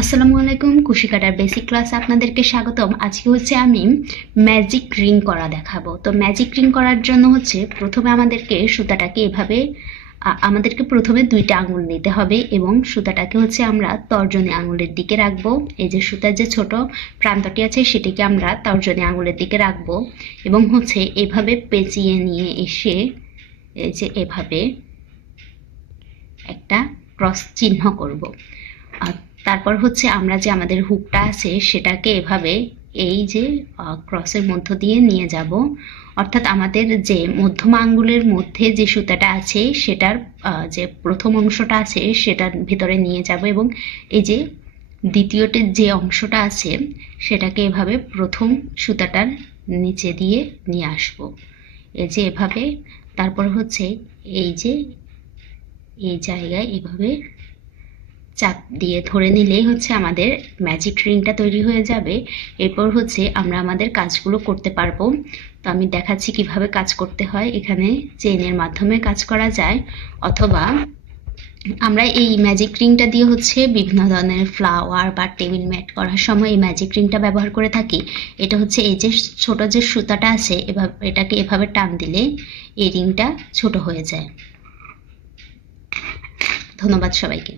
আসসালামু আলাইকুম, কুশি কাটার বেসিক ক্লাসে আপনাদেরকে স্বাগতম। আজকে হচ্ছে আমি ম্যাজিক রিং করা দেখাবো। তো ম্যাজিক রিং করার জন্য হচ্ছে প্রথমে আমাদেরকে সুতাটাকে এভাবে আমাদেরকে প্রথমে 2টা আঙুল নিতে হবে এবং সুতাটাকে হচ্ছে আমরা তর্জনী আঙুলের দিকে রাখবো। এই যে সুতার যে ছোট প্রান্তটি আছে সেটিকে আমরা তর্জনী আঙুলের দিকে রাখবো এবং হচ্ছে এভাবে পেঁচিয়ে নিয়ে এসে এই যে এভাবে একটা ক্রস চিহ্ন করব। তারপর হচ্ছে আমরা যে আমাদের হুকটা আছে সেটাকে এভাবে এই যে ক্রসের মধ্য দিয়ে নিয়ে যাব, অর্থাৎ আমাদের যে মধ্যমা আঙ্গুলের মধ্যে যে সুতাটা আছে সেটার যে প্রথম অংশটা আছে সেটার ভিতরে নিয়ে যাব এবং এই যে দ্বিতীয়টির যে অংশটা আছে সেটাকে এভাবে প্রথম সুতাটার নিচে দিয়ে নিয়ে আসব। এই যে এভাবে, তারপর হচ্ছে এই যে এই জায়গায় এভাবে চাপ দিয়ে ধরে নিলেই হচ্ছে আমাদের ম্যাজিক রিংটা তৈরি হয়ে যাবে। এরপর হচ্ছে আমরা আমাদের কাজগুলো করতে পারবো। তো আমি দেখাচ্ছি কিভাবে কাজ করতে হয়। এখানে চেইনের মাধ্যমে কাজ করা যায়, অথবা আমরা এই ম্যাজিক রিংটা দিয়ে হচ্ছে বিভিন্ন ধরনের ফ্লাওয়ার বা টেবিল ম্যাট করার সময় এই ম্যাজিক রিংটা ব্যবহার করে থাকি। এটা হচ্ছে এই যে ছোট যে সুতাটা আছে এটাকে এভাবে টান দিলে এই রিংটা ছোট হয়ে যায়। ধন্যবাদ সবাইকে।